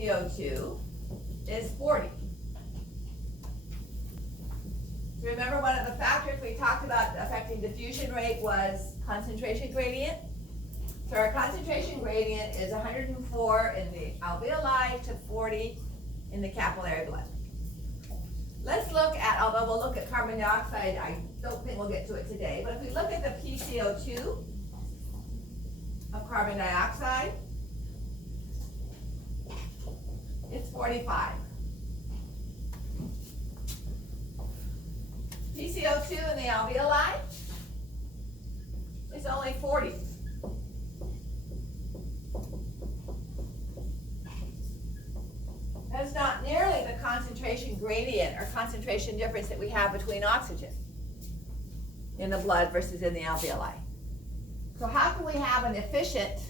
CO2 is 40. So remember, one of the factors we talked about affecting diffusion rate was concentration gradient. So our concentration gradient is 104 in the alveoli to 40 in the capillary blood. Let's look at, although we'll look at carbon dioxide, I don't think we'll get to it today, but if we look at the PCO2 of carbon dioxide, it's 45. PCO2 in the alveoli is only 40. That's not nearly the concentration gradient or concentration difference that we have between oxygen in the blood versus in the alveoli. So how can we have an efficient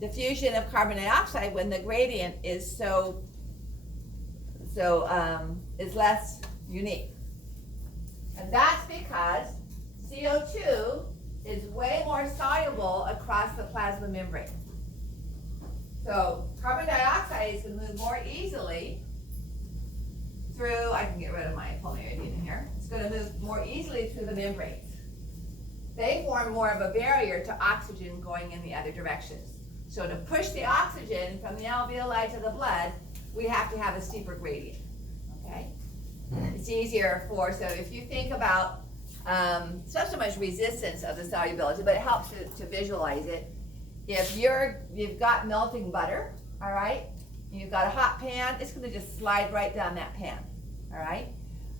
diffusion of carbon dioxide when the gradient is is less unique? And that's because CO2 is way more soluble across the plasma membrane. So carbon dioxide is going to move more easily through, I can get rid of my pulmonary edema here. It's going to move more easily through the membranes. They form more of a barrier to oxygen going in the other directions. So to push the oxygen from the alveoli to the blood, we have to have a steeper gradient, okay? It's easier so if you think about, it's not so much resistance of the solubility, but it helps to visualize it. If you've got melting butter, all right, and you've got a hot pan, it's going to just slide right down that pan, all right?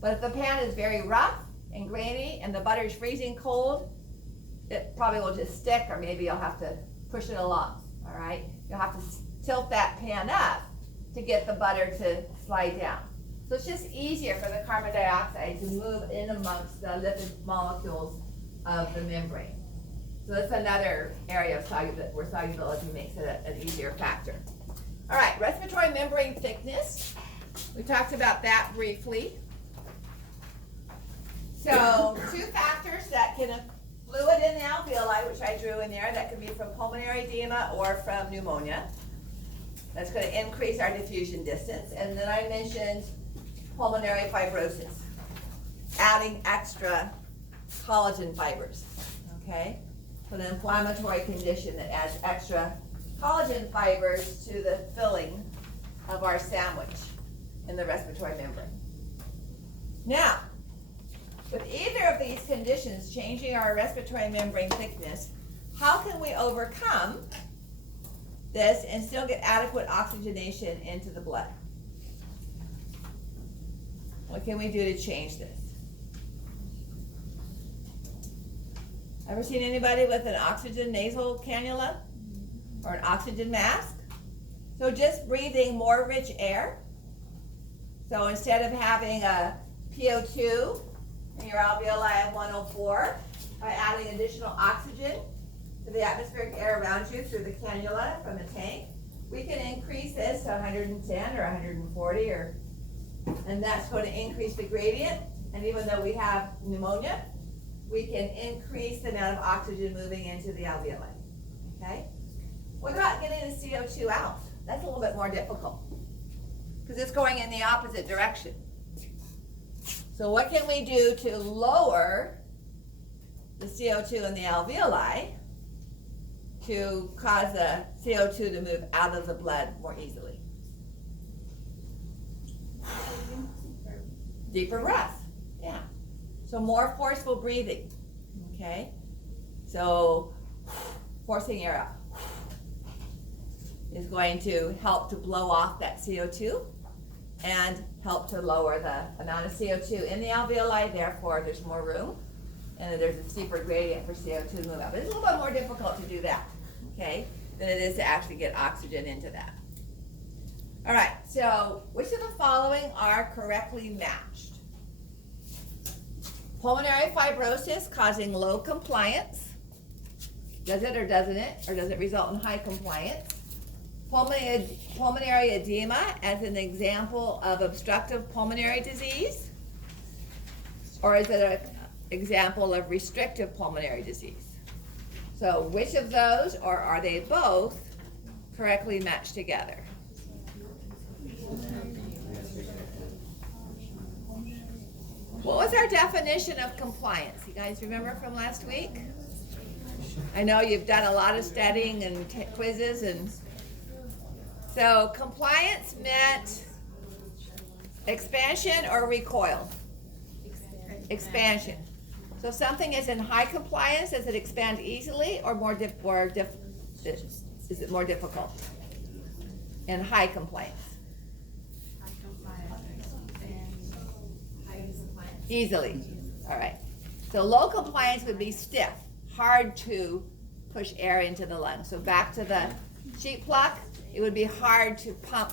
But if the pan is very rough and grainy and the butter is freezing cold, it probably will just stick, or maybe you'll have to push it along, all right? You'll have to tilt that pan up to get the butter to slide down. So it's just easier for the carbon dioxide to move in amongst the lipid molecules of the membrane. So that's another area of where solubility makes it an easier factor. All right, respiratory membrane thickness. We talked about that briefly. So two factors that can fluid in the alveoli, which I drew in there, that could be from pulmonary edema or from pneumonia. That's going to increase our diffusion distance. And then I mentioned pulmonary fibrosis, adding extra collagen fibers, okay? So an inflammatory condition that adds extra collagen fibers to the filling of our sandwich in the respiratory membrane. Now, with either of these conditions changing our respiratory membrane thickness, how can we overcome this and still get adequate oxygenation into the blood? What can we do to change this? Ever seen anybody with an oxygen nasal cannula or an oxygen mask? So just breathing more rich air. So instead of having a PO2 in your alveoli of 104, by adding additional oxygen to the atmospheric air around you through the cannula from the tank, we can increase this to 110 or 140, and that's going to increase the gradient. And even though we have pneumonia, we can increase the amount of oxygen moving into the alveoli, okay? What about getting the CO2 out? That's a little bit more difficult because it's going in the opposite direction. So what can we do to lower the CO2 in the alveoli to cause the CO2 to move out of the blood more easily? Deeper breath, yeah. So more forceful breathing, okay? So forcing air out is going to help to blow off that CO2 and help to lower the amount of CO2 in the alveoli. Therefore, there's more room and there's a steeper gradient for CO2 to move out. But it's a little bit more difficult to do that, okay, than it is to actually get oxygen into that. All right, so which of the following are correctly matched? Pulmonary fibrosis causing low compliance. Does it or doesn't it? Or does it result in high compliance? Pulmonary edema as an example of obstructive pulmonary disease? Or is it an example of restrictive pulmonary disease? So which of those, or are they both, correctly matched together? What was our definition of compliance? You guys remember from last week? I know you've done a lot of studying and quizzes, and so compliance meant expansion or recoil? Expansion. So if something is in high compliance, does it expand easily or is it more difficult? In high compliance. Easily. All right. So low compliance would be stiff, hard to push air into the lungs. So back to the sheet pluck, it would be hard to pump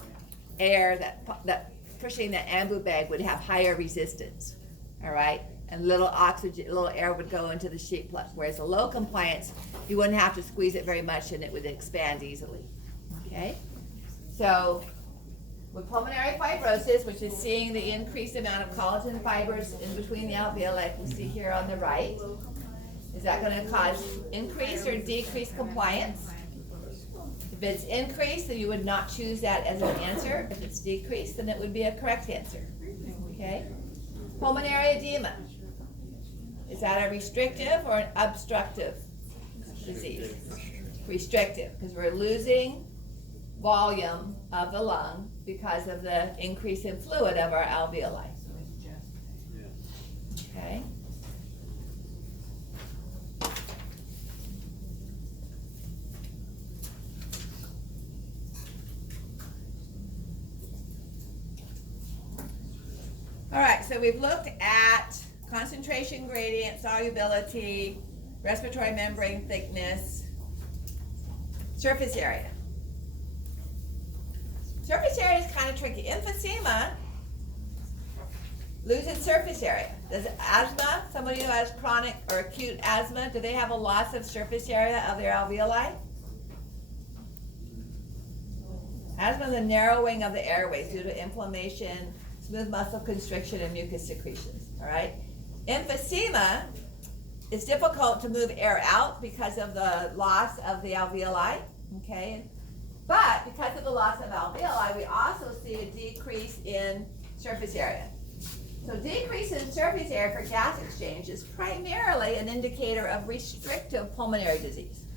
air that pushing the ambu bag would have higher resistance. All right. And little air would go into the sheet pluck. Whereas a low compliance, you wouldn't have to squeeze it very much and it would expand easily. Okay. So with pulmonary fibrosis, which is seeing the increased amount of collagen fibers in between the alveoli, like we see here on the right, is that going to cause increased or decreased compliance? If it's increased, then you would not choose that as an answer. If it's decreased, then it would be a correct answer. Okay? Pulmonary edema. Is that a restrictive or an obstructive disease? Restrictive, because we're losing volume of the lung because of the increase in fluid of our alveoli. Okay. All right, so we've looked at concentration gradient, solubility, respiratory membrane thickness, surface area. Surface area is kind of tricky. Emphysema loses surface area. Does asthma, somebody who has chronic or acute asthma, do they have a loss of surface area of their alveoli? Asthma is a narrowing of the airways due to inflammation, smooth muscle constriction, and mucus secretions. All right. Emphysema is difficult to move air out because of the loss of the alveoli. Okay. But because of the loss of alveoli, we also see a decrease in surface area. So decrease in surface area for gas exchange is primarily an indicator of restrictive pulmonary disease.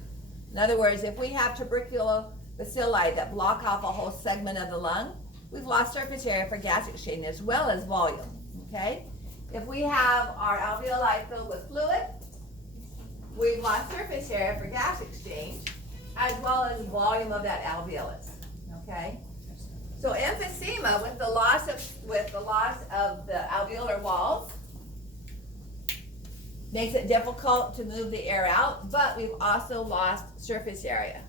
In other words, if we have tubercular bacilli that block off a whole segment of the lung, we've lost surface area for gas exchange as well as volume. Okay? If we have our alveoli filled with fluid, we've lost surface area for gas exchange as well as volume of that alveolus. Okay? So emphysema with the loss of the alveolar walls makes it difficult to move the air out, but we've also lost surface area.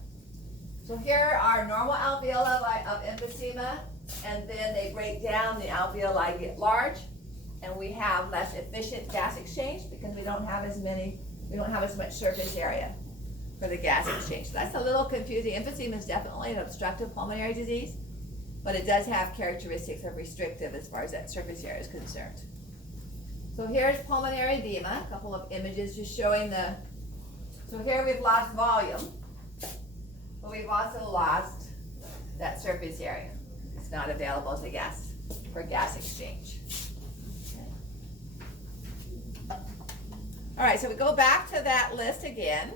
So here are normal alveoli of emphysema, and then they break down, the alveoli get large, and we have less efficient gas exchange because we don't have as much surface area for the gas exchange. So that's a little confusing. Emphysema is definitely an obstructive pulmonary disease, but it does have characteristics of restrictive as far as that surface area is concerned. So here's pulmonary edema, a couple of images just showing so here we've lost volume, but we've also lost that surface area. It's not available for gas exchange. Okay. All right, so we go back to that list again.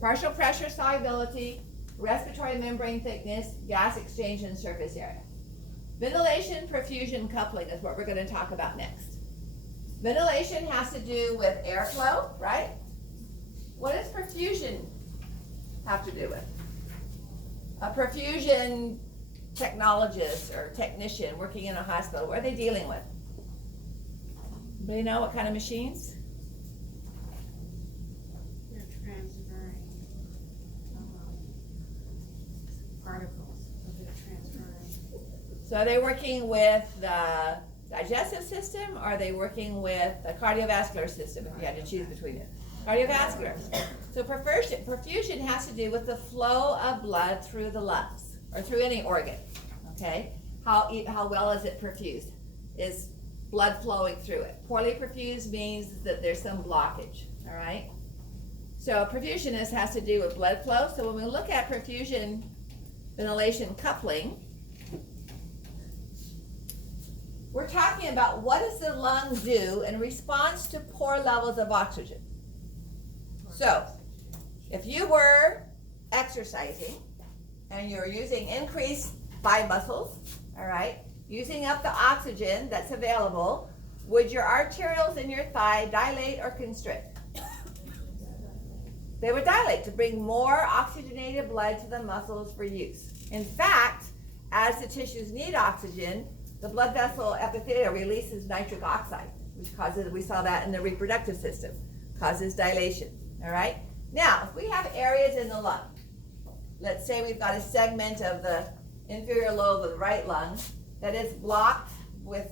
Partial pressure, solubility, respiratory membrane thickness, gas exchange, and surface area. Ventilation, perfusion, coupling is what we're going to talk about next. Ventilation has to do with airflow, right? What does perfusion have to do with? A perfusion technologist or technician working in a hospital, what are they dealing with? Anybody know what kind of machines? They're transferring particles. They're transferring. So are they working with the digestive system, or are they working with the cardiovascular system, if you had to choose between it? Cardiovascular. So perfusion has to do with the flow of blood through the lungs, or through any organ, okay? How well is it perfused? Is blood flowing through it? Poorly perfused means that there's some blockage, all right? So perfusionist has to do with blood flow. So when we look at perfusion ventilation coupling, we're talking about what does the lung do in response to poor levels of oxygen. So, if you were exercising and you're using increased thigh muscles, all right, using up the oxygen that's available, would your arterioles in your thigh dilate or constrict? They would dilate to bring more oxygenated blood to the muscles for use. In fact, as the tissues need oxygen, the blood vessel epithelium releases nitric oxide, which causes, we saw that in the reproductive system, causes dilation, all right? Now, if we have areas in the lung, let's say we've got a segment of the inferior lobe of the right lung that is blocked with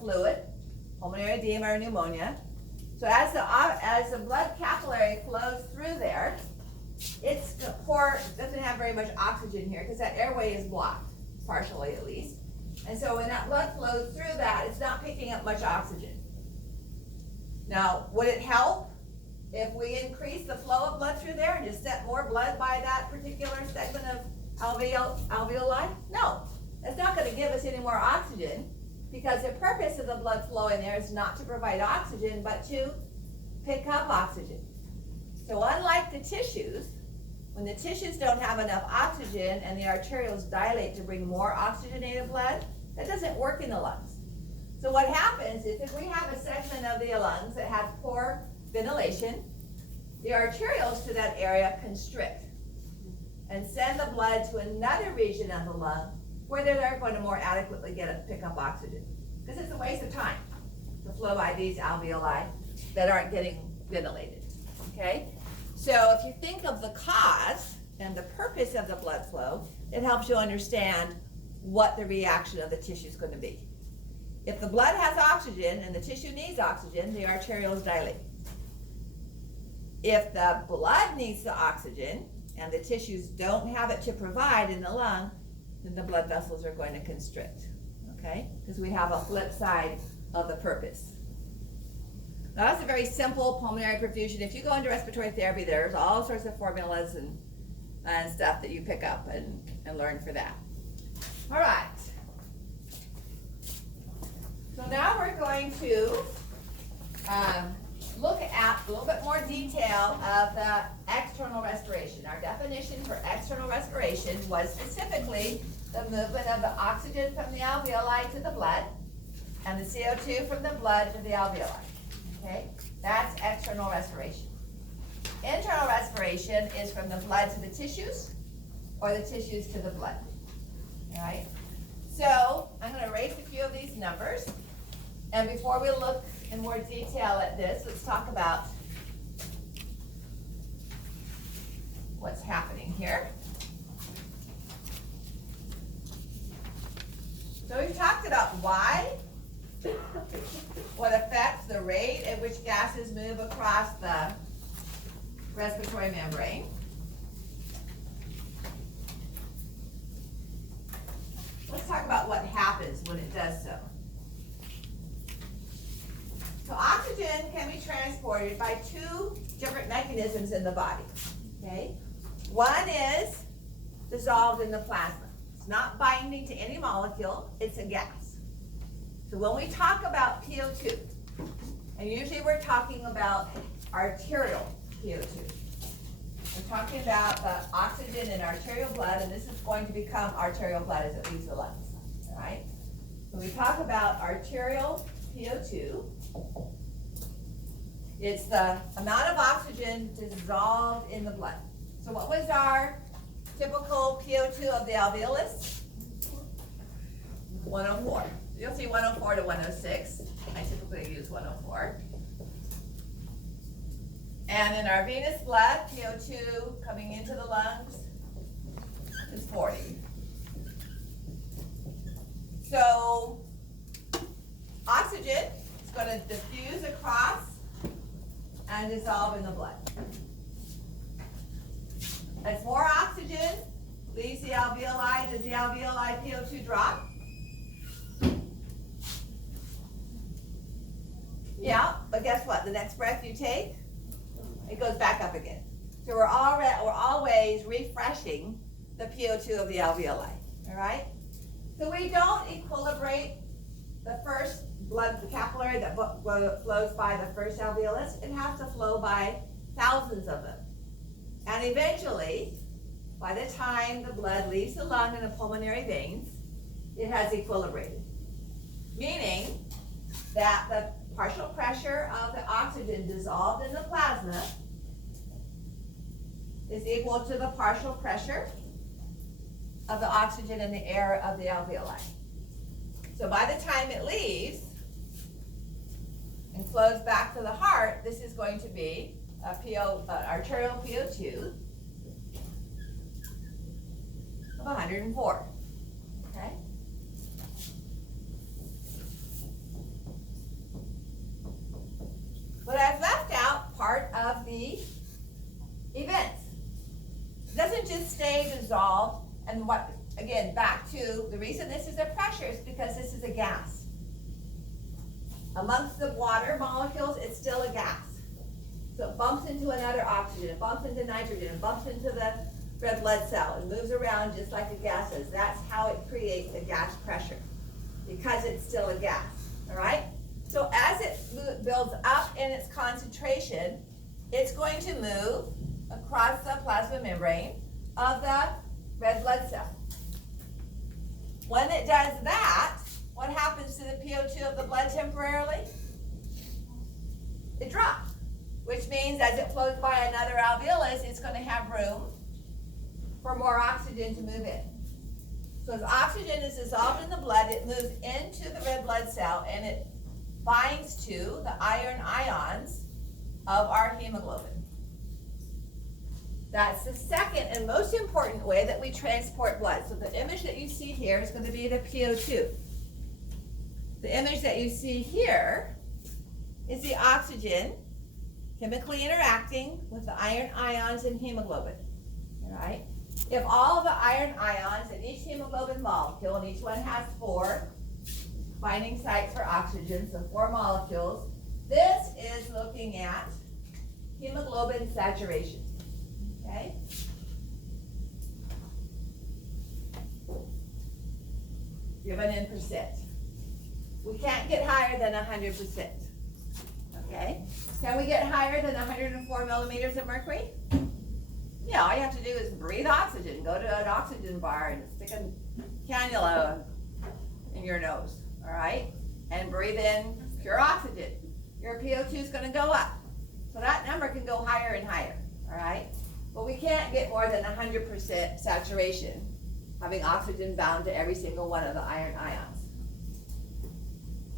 fluid, pulmonary edema or pneumonia. So as the blood capillary flows through there, it's poor, doesn't have very much oxygen here because that airway is blocked, partially at least. And so when that blood flows through that, it's not picking up much oxygen. Now, would it help if we increase the flow of blood through there and just sent more blood by that particular segment of alveoli? No, that's not going to give us any more oxygen, because the purpose of the blood flow in there is not to provide oxygen, but to pick up oxygen. So unlike the tissues, when the tissues don't have enough oxygen and the arterioles dilate to bring more oxygenated blood, that doesn't work in the lungs. So what happens is if we have a segment of the lungs that has poor ventilation, the arterioles to that area constrict and send the blood to another region of the lung where they're going to more adequately pick up oxygen. Because it's a waste of time to flow by these alveoli that aren't getting ventilated, okay? So if you think of the cause and the purpose of the blood flow, it helps you understand what the reaction of the tissue is going to be. If the blood has oxygen and the tissue needs oxygen, the arterioles dilate. If the blood needs the oxygen and the tissues don't have it to provide in the lung, then the blood vessels are going to constrict, okay? Because we have a flip side of the purpose. Now that's a very simple pulmonary perfusion. If you go into respiratory therapy, there's all sorts of formulas and stuff that you pick up and learn for that. All right. So now we're going to look at a little bit more detail of the external respiration. Our definition for external respiration was specifically the movement of the oxygen from the alveoli to the blood and the CO2 from the blood to the alveoli. Okay, that's external respiration. Internal respiration is from the blood to the tissues or the tissues to the blood. All right, so I'm going to erase a few of these numbers. And before we look in more detail at this, let's talk about what's happening here. So we've talked about why, what affects the rate at which gases move across the respiratory membrane. Let's talk about what happens when it does so. So oxygen can be transported by two different mechanisms in the body, okay? One is dissolved in the plasma. It's not binding to any molecule, it's a gas. So when we talk about PO2, and usually we're talking about arterial PO2. We're talking about the oxygen in arterial blood, and this is going to become arterial blood as it leaves the lungs, all right? When we talk about arterial PO2, it's the amount of oxygen dissolved in the blood. So what was our typical PO2 of the alveolus? 104. You'll see 104 to 106. I typically use 104. And in our venous blood, PO2 coming into the lungs is 40. So oxygen is going to diffuse across and dissolve in the blood. As more oxygen leaves the alveoli, does the alveoli PO2 drop? Yeah, but guess what? The next breath you take, it goes back up again. So we're always refreshing the PO2 of the alveoli, all right? So we don't equilibrate the first blood, the capillary that flows by the first alveolus, it has to flow by thousands of them. And eventually, by the time the blood leaves the lung and the pulmonary veins, it has equilibrated. Meaning that the partial pressure of the oxygen dissolved in the plasma is equal to the partial pressure of the oxygen in the air of the alveoli. So by the time it leaves and flows back to the heart, this is going to be a arterial PO2 of 104. Okay? But I've left out part of the events. It doesn't just stay dissolved and what, again, back to the reason this is a pressure is because this is a gas. Amongst the water molecules, it's still a gas. So it bumps into another oxygen, it bumps into nitrogen, it bumps into the red blood cell. It moves around just like a gas does. That's how it creates a gas pressure, because it's still a gas, all right? So as it builds up in its concentration, it's going to move across the plasma membrane of the red blood cell. When it does that, what happens to the PO2 of the blood temporarily? It drops, which means as it flows by another alveolus, it's going to have room for more oxygen to move in. So as oxygen is dissolved in the blood, it moves into the red blood cell and it binds to the iron ions of our hemoglobin. That's the second and most important way that we transport blood. So the image that you see here is going to be the PO2. The image that you see here is the oxygen chemically interacting with the iron ions in hemoglobin. All right? If all of the iron ions in each hemoglobin molecule, and each one has 4 binding sites for oxygen, so 4 molecules, this is looking at hemoglobin saturation. Okay? Given in percent. We can't get higher than 100%. Okay? Can we get higher than 104 millimeters of mercury? Yeah, all you have to do is breathe oxygen. Go to an oxygen bar and stick a cannula in your nose, all right? And breathe in pure oxygen. Your PO2 is going to go up. So that number can go higher and higher, all right? But we can't get more than 100% saturation, having oxygen bound to every single one of the iron ions.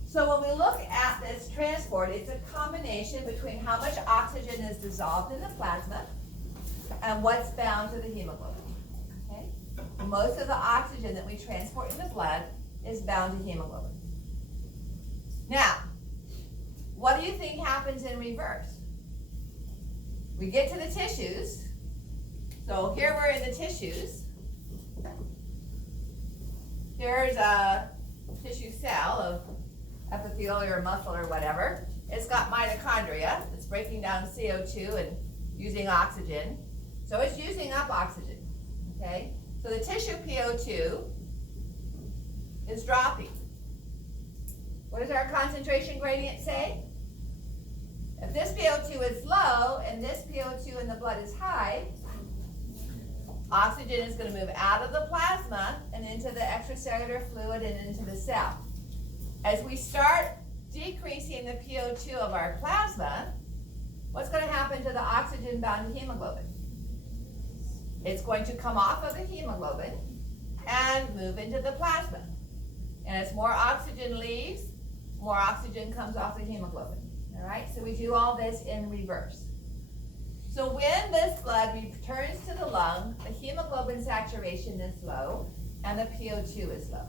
So when we look at this transport, it's a combination between how much oxygen is dissolved in the plasma and what's bound to the hemoglobin. Okay? Most of the oxygen that we transport in the blood is bound to hemoglobin. Now, what do you think happens in reverse? We get to the tissues. So here we're in the tissues. Here's a tissue cell of epithelial or muscle or whatever. It's got mitochondria. It's breaking down CO2 and using oxygen. So it's using up oxygen, okay? So the tissue PO2 is dropping. What does our concentration gradient say? If this PO2 is low and this PO2 in the blood is high, oxygen is going to move out of the plasma and into the extracellular fluid and into the cell. As we start decreasing the PO2 of our plasma, what's going to happen to the oxygen-bound hemoglobin? It's going to come off of the hemoglobin and move into the plasma. And as more oxygen leaves, more oxygen comes off the hemoglobin. All right, so we do all this in reverse. So when this blood returns to the lung, the hemoglobin saturation is low and the PO2 is low.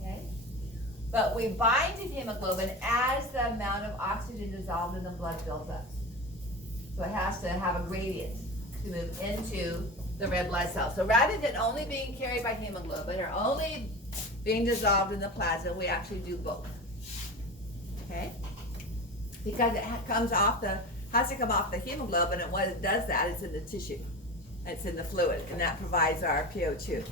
Okay? But we bind to hemoglobin as the amount of oxygen dissolved in the blood builds up. So it has to have a gradient to move into the red blood cell. So rather than only being carried by hemoglobin or only being dissolved in the plasma, we actually do both. Okay? Because it has to come off the hemoglobin, and when it does that, it's in the tissue. It's in the fluid, and that provides our PO2.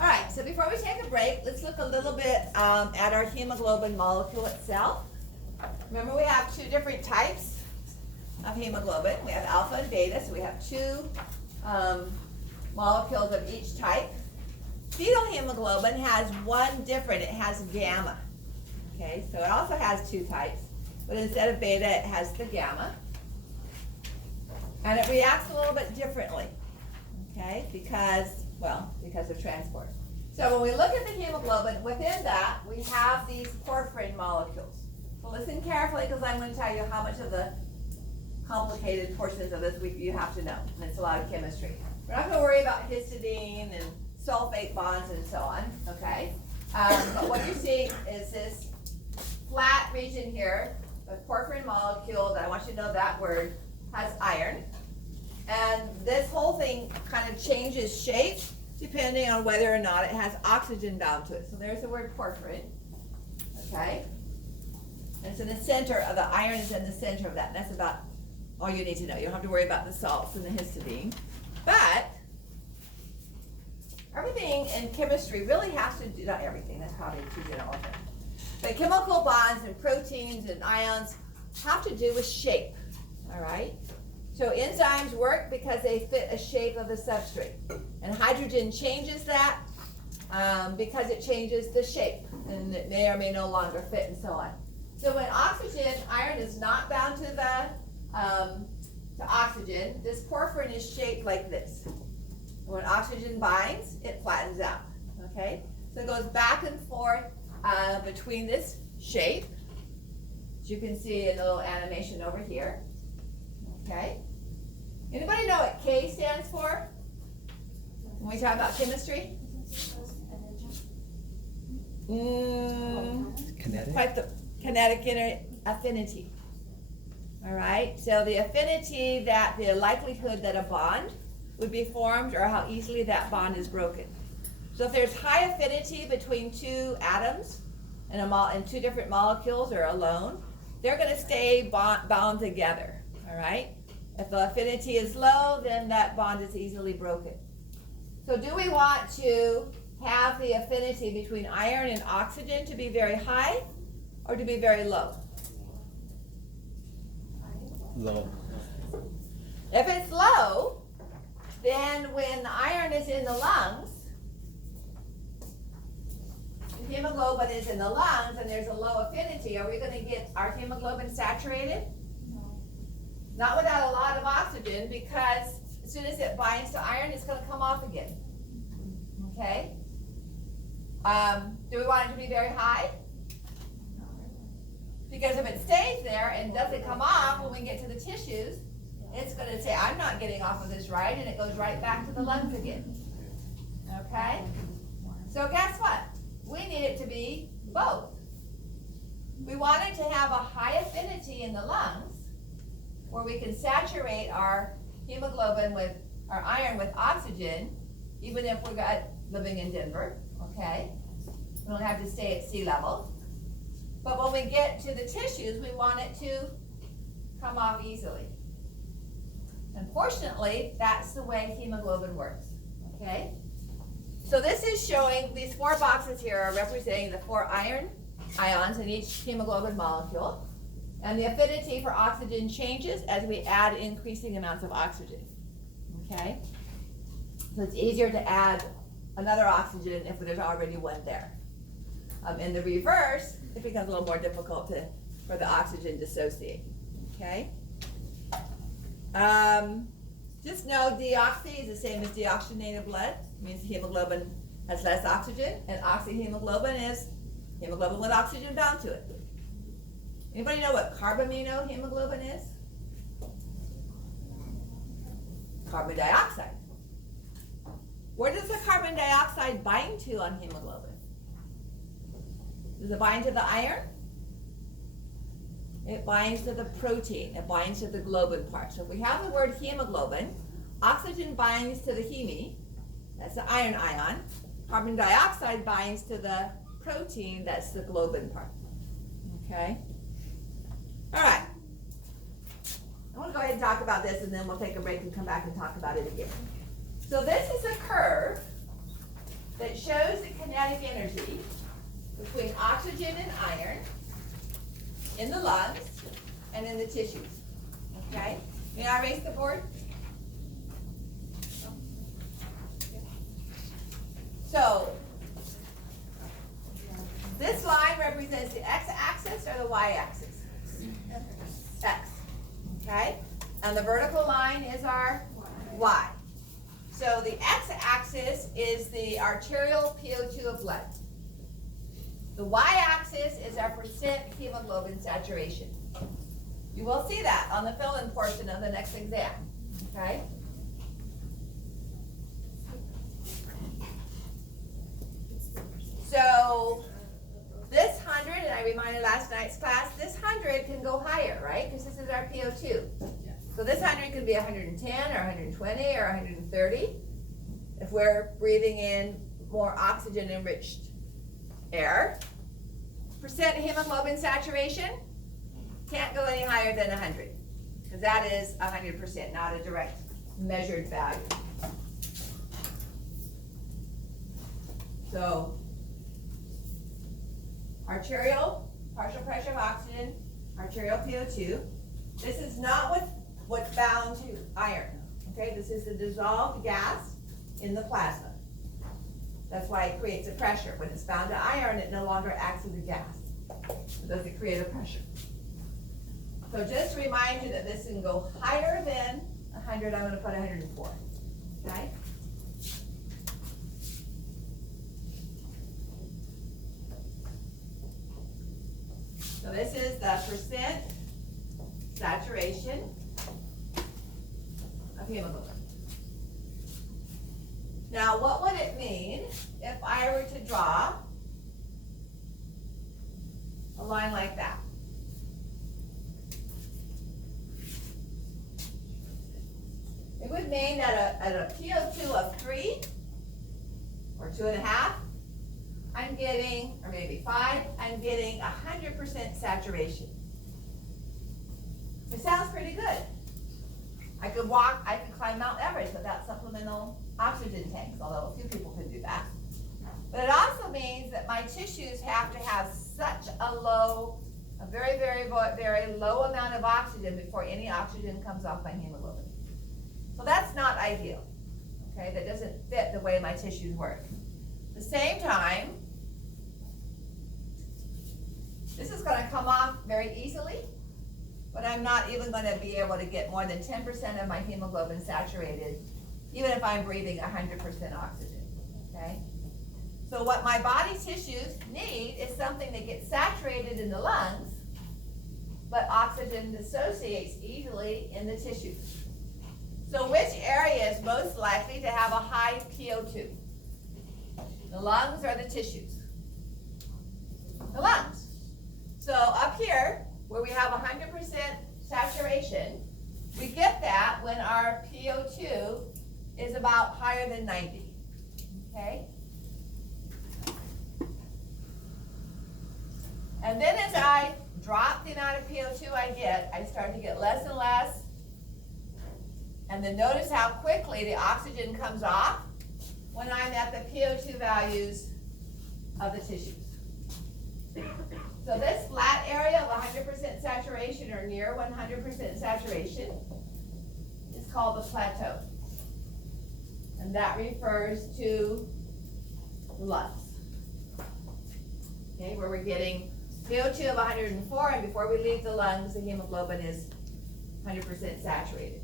All right, so before we take a break, let's look a little bit at our hemoglobin molecule itself. Remember, we have two different types of hemoglobin. We have alpha and beta, so we have two molecules of each type. Fetal hemoglobin has one different, it has gamma. Okay, so it also has two types, but instead of beta, it has the gamma. And it reacts a little bit differently, okay, because of transport. So when we look at the hemoglobin, within that, we have these porphyrin molecules. So listen carefully, because I'm going to tell you how much of the complicated portions of this you have to know, and it's a lot of chemistry. We're not going to worry about histidine and sulfate bonds and so on, okay? But what you see is this flat region here, the porphyrin molecule, that I want you to know that word, has iron. And this whole thing kind of changes shape depending on whether or not it has oxygen bound to it. So there's the word porphyrin, okay? And it's in the center of the iron is in the center of that. And that's about all you need to know. You don't have to worry about the salts and the histidine. But everything in chemistry really has to do, not everything, that's probably too general. But chemical bonds and proteins and ions have to do with shape, all right? So enzymes work because they fit a shape of the substrate. And hydrogen changes that because it changes the shape, and it may or may no longer fit and so on. So when iron is not bound to the oxygen, this porphyrin is shaped like this. When oxygen binds, it flattens out, okay? So it goes back and forth between this shape, as you can see in the little animation over here, okay? Anybody know what K stands for when we talk about chemistry? Kinetic? Quite the kinetic affinity. All right, so the affinity, that the likelihood that a bond would be formed, or how easily that bond is broken. So if there's high affinity between two atoms and two different molecules or alone, they're going to stay bound together. All right. If the affinity is low, then that bond is easily broken. So do we want to have the affinity between iron and oxygen to be very high or to be very low? Low. If it's low, then when the iron is in the lungs, the hemoglobin is in the lungs and there's a low affinity, are we going to get our hemoglobin saturated? Not without a lot of oxygen, because as soon as it binds to iron, it's going to come off again. Okay? Do we want it to be very high? Because if it stays there and doesn't come off when we get to the tissues, it's going to say, I'm not getting off of this right, and it goes right back to the lungs again. Okay? So guess what? We need it to be both. We want it to have a high affinity in the lungs, where we can saturate our hemoglobin with our iron with oxygen, even if we're living in Denver, okay? We don't have to stay at sea level. But when we get to the tissues, we want it to come off easily. Unfortunately, that's the way hemoglobin works, okay? So this is showing, these 4 boxes here are representing the 4 iron ions in each hemoglobin molecule. And the affinity for oxygen changes as we add increasing amounts of oxygen, okay? So it's easier to add another oxygen if there's already one there. In the reverse, it becomes a little more difficult for the oxygen to dissociate, okay? Just know deoxy is the same as deoxygenated blood. It means hemoglobin has less oxygen, and oxyhemoglobin is hemoglobin with oxygen bound to it. Anybody know what carbaminohemoglobin is? Carbon dioxide. Where does the carbon dioxide bind to on hemoglobin? Does it bind to the iron? It binds to the protein. It binds to the globin part. So if we have the word hemoglobin, oxygen binds to the heme, that's the iron ion. Carbon dioxide binds to the protein, that's the globin part. Okay? All right. I want to go ahead and talk about this, and then we'll take a break and come back and talk about it again. So this is a curve that shows kinetic energy between oxygen and iron in the lungs and in the tissues. Okay? May I erase the board? So, this line represents the x-axis or the y-axis? X. Okay? And the vertical line is our y. So the x-axis is the arterial PO2 of blood. The y-axis is our percent hemoglobin saturation. You will see that on the fill-in portion of the next exam. Okay? So this 100, and I reminded last night's class, this 100 can go higher, right? Because this is our PO2. So this 100 could be 110 or 120 or 130 if we're breathing in more oxygen-enriched air. Percent hemoglobin saturation can't go any higher than 100 because that is 100%, not a direct measured value. So arterial, partial pressure of oxygen, arterial PO2. This is not what's bound to iron, okay? This is the dissolved gas in the plasma. That's why it creates a pressure. When it's bound to iron, it no longer acts as a gas. It doesn't create a pressure. So just to remind you that this can go higher than 100, I'm going to put 104, okay? So this is the percent saturation of hemoglobin. Now, what would it mean if I were to draw a line like that? It would mean that at a PO2 of 3 or 2.5, I'm getting, or maybe 5, I'm getting 100% saturation. It sounds pretty good. I could climb Mount Everest without supplemental oxygen tanks, although a few people could do that. But it also means that my tissues have to have such a very, very, very low amount of oxygen before any oxygen comes off my hemoglobin. So that's not ideal, okay? That doesn't fit the way my tissues work. At the same time, this is going to come off very easily, but I'm not even going to be able to get more than 10% of my hemoglobin saturated, even if I'm breathing 100% oxygen, okay? So what my body tissues need is something that gets saturated in the lungs, but oxygen dissociates easily in the tissues. So which area is most likely to have a high PO2? The lungs or the tissues? The lungs. So up here, where we have 100% saturation, we get that when our PO2 is about higher than 90, okay? And then as I drop the amount of PO2 I get, I start to get less and less. And then notice how quickly the oxygen comes off when I'm at the PO2 values of the tissues. So this flat area of 100% saturation or near 100% saturation is called the plateau. And that refers to the lungs. Okay, where we're getting PO2 of 104, and before we leave the lungs, the hemoglobin is 100% saturated.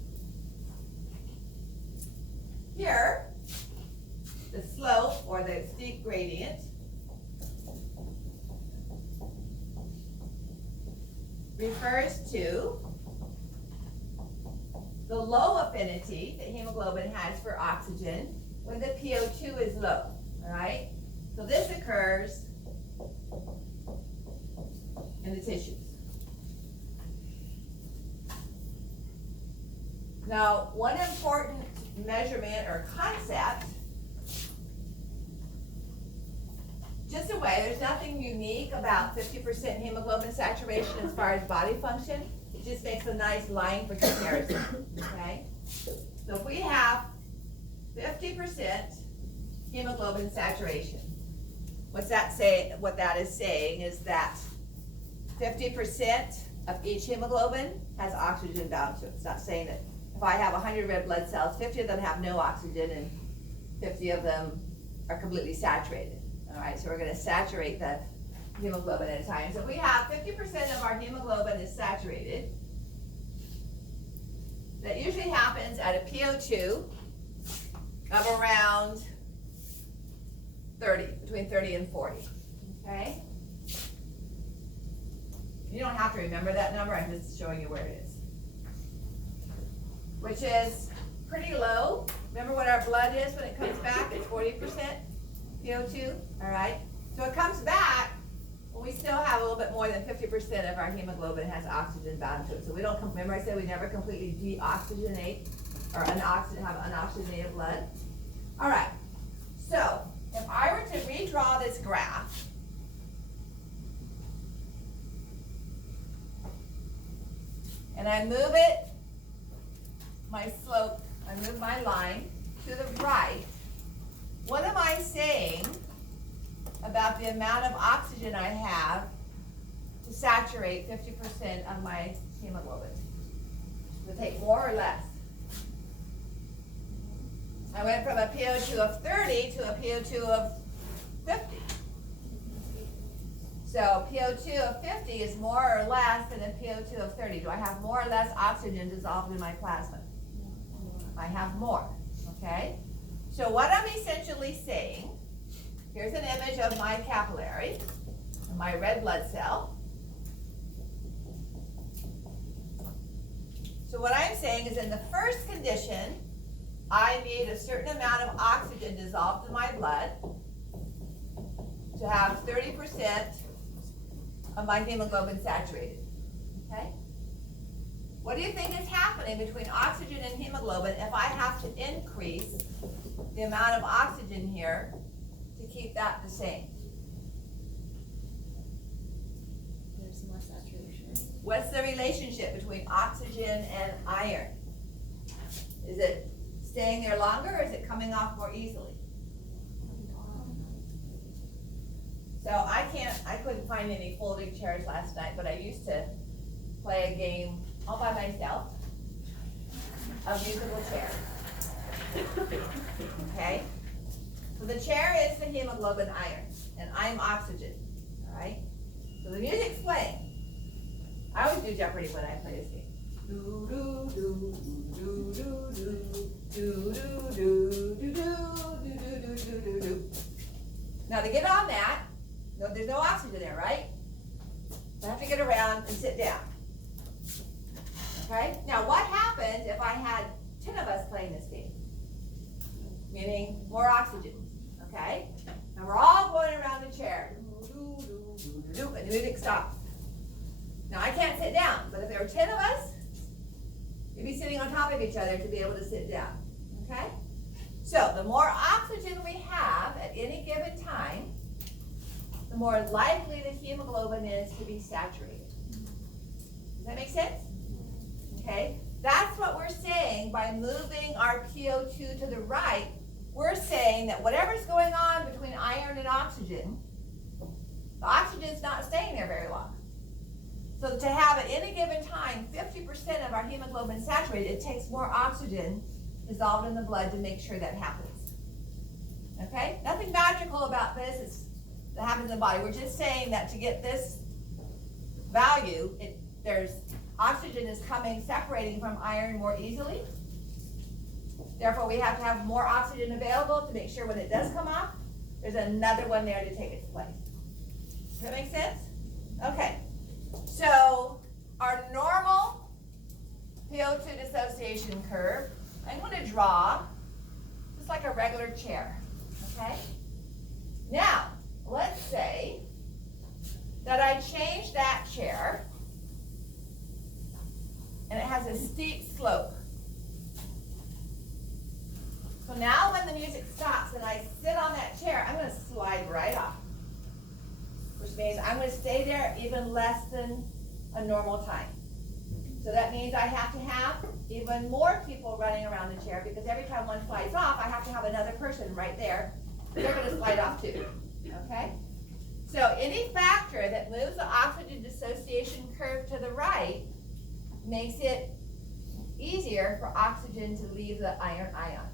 Here, the slope or the steep gradient refers to the low affinity that hemoglobin has for oxygen when the PO2 is low, all right? So this occurs in the tissues. Now, one important measurement or concept, just a way, there's nothing unique about 50% hemoglobin saturation as far as body function. It just makes a nice line for comparison, okay? So if we have 50% hemoglobin saturation, What's that say? What that is saying is that 50% of each hemoglobin has oxygen bound to it. It's not saying that if I have 100 red blood cells, 50 of them have no oxygen and 50 of them are completely saturated. All right, so we're going to saturate the hemoglobin at a time. So if we have 50% of our hemoglobin is saturated, that usually happens at a PO2 of around 30, between 30 and 40, okay? You don't have to remember that number, I'm just showing you where it is. Which is pretty low. Remember what our blood is when it comes back? It's 40% PO2, all right? So it comes back when we still have a little bit more than 50% of our hemoglobin has oxygen bound to it. So we don't, remember I said we never completely deoxygenate or have unoxygenated blood? All right, so if I were to redraw this graph, and I move it, my slope, I move my line to the right, what am I saying about the amount of oxygen I have to saturate 50% of my hemoglobin? Does it take more or less? I went from a PO2 of 30 to a PO2 of 50. So PO2 of 50 is more or less than a PO2 of 30. Do I have more or less oxygen dissolved in my plasma? I have more, okay? So what I'm essentially saying, here's an image of my capillary, my red blood cell. So what I'm saying is in the first condition, I need a certain amount of oxygen dissolved in my blood to have 30% of my hemoglobin saturated, okay? What do you think is happening between oxygen and hemoglobin if I have to increase the amount of oxygen here to keep that the same? There's more saturation. What's the relationship between oxygen and iron? Is it staying there longer or is it coming off more easily? So I couldn't find any folding chairs last night, but I used to play a game all by myself of musical chairs. Okay? So the chair is the hemoglobin iron, and I'm oxygen, all right? So the music's playing. I always do Jeopardy when I play this game. Do do do do do do do do do do do do do do do. Now to get on that, no, there's no oxygen there, right? So I have to get around and sit down. Okay? Now what happens if I had 10 of us playing this game? Meaning more oxygen. Okay? And we're all going around the chair. And the music stops. Now I can't sit down, but if there were 10 of us, you'd be sitting on top of each other to be able to sit down. Okay? So the more oxygen we have at any given time, the more likely the hemoglobin is to be saturated. Does that make sense? Okay? That's what we're saying by moving our PO2 to the right. We're saying that whatever's going on between iron and oxygen, the oxygen's not staying there very long. So to have at any given time 50% of our hemoglobin saturated, it takes more oxygen dissolved in the blood to make sure that happens. Okay? Nothing magical about this. That happens in the body. We're just saying that to get this value, there's oxygen is separating from iron more easily. Therefore, we have to have more oxygen available to make sure when it does come off, there's another one there to take its place. Does that make sense? Okay. So our normal PO2 dissociation curve, I'm going to draw just like a regular chair. Okay? Now, let's say that I change that chair and it has a steep slope. So now when the music stops and I sit on that chair, I'm going to slide right off. Which means I'm going to stay there even less than a normal time. So that means I have to have even more people running around the chair because every time one slides off, I have to have another person right there. They're going to slide off too. Okay? So any factor that moves the oxygen dissociation curve to the right makes it easier for oxygen to leave the iron ion.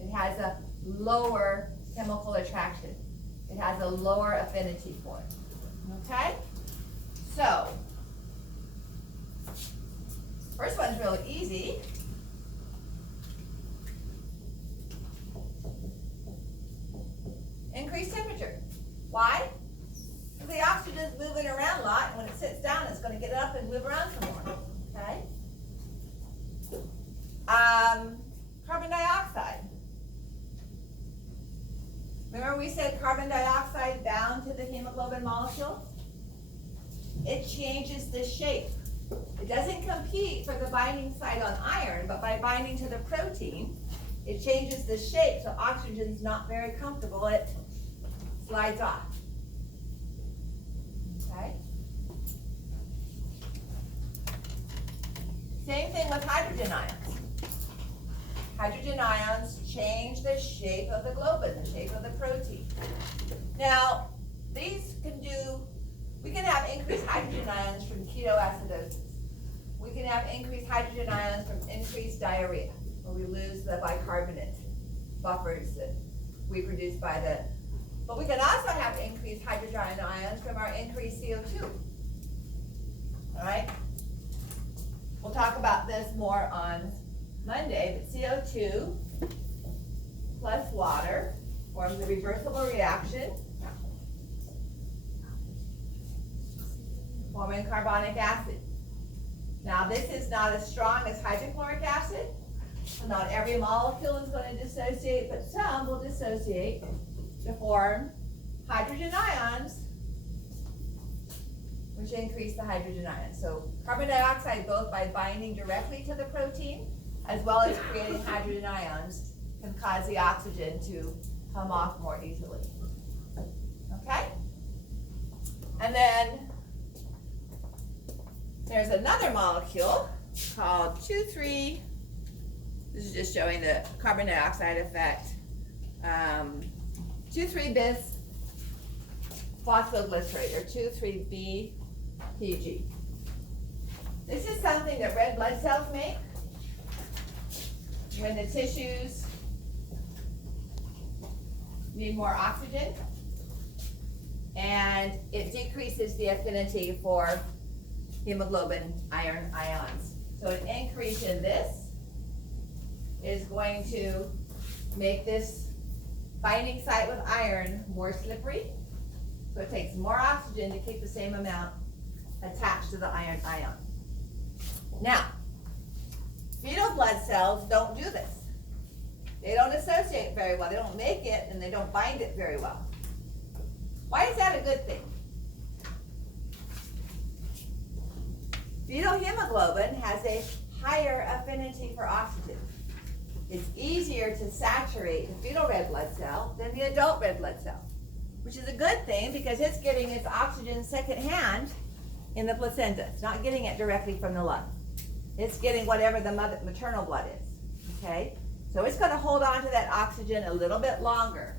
It has a lower chemical attraction. It has a lower affinity for it. Okay? So, first one's real easy. Increased temperature. Why? Because the oxygen's moving around a lot, and when it sits down, it's going to get up and move around some more. Okay? Carbon dioxide. Remember we said carbon dioxide bound to the hemoglobin molecule? It changes the shape. It doesn't compete for the binding site on iron, but by binding to the protein, it changes the shape so oxygen's not very comfortable. It slides off. Okay? Same thing with hydrogen ions. Hydrogen ions change the shape of the globin, the shape of the protein. Now, these we can have increased hydrogen ions from ketoacidosis. We can have increased hydrogen ions from increased diarrhea, where we lose the bicarbonate buffers that we produce but we can also have increased hydrogen ions from our increased CO2. All right? We'll talk about this more on Monday, but CO2 plus water forms a reversible reaction, forming carbonic acid. Now, this is not as strong as hydrochloric acid. So not every molecule is going to dissociate, but some will dissociate to form hydrogen ions, which increase the hydrogen ions. So carbon dioxide, both by binding directly to the protein, as well as creating hydrogen ions, can cause the oxygen to come off more easily. Okay? And then there's another molecule called 2,3. This is just showing the carbon dioxide effect. 2,3-bis phosphoglycerate, or 2,3-BPG. This is something that red blood cells make when the tissues need more oxygen, and it decreases the affinity for hemoglobin iron ions. So an increase in this is going to make this binding site with iron more slippery. So it takes more oxygen to keep the same amount attached to the iron ion. Now, fetal blood cells don't do this. They don't associate very well. They don't make it, and they don't bind it very well. Why is that a good thing? Fetal hemoglobin has a higher affinity for oxygen. It's easier to saturate the fetal red blood cell than the adult red blood cell, which is a good thing because it's getting its oxygen secondhand in the placenta. It's not getting it directly from the lung. It's getting whatever the maternal blood is, okay? So it's going to hold on to that oxygen a little bit longer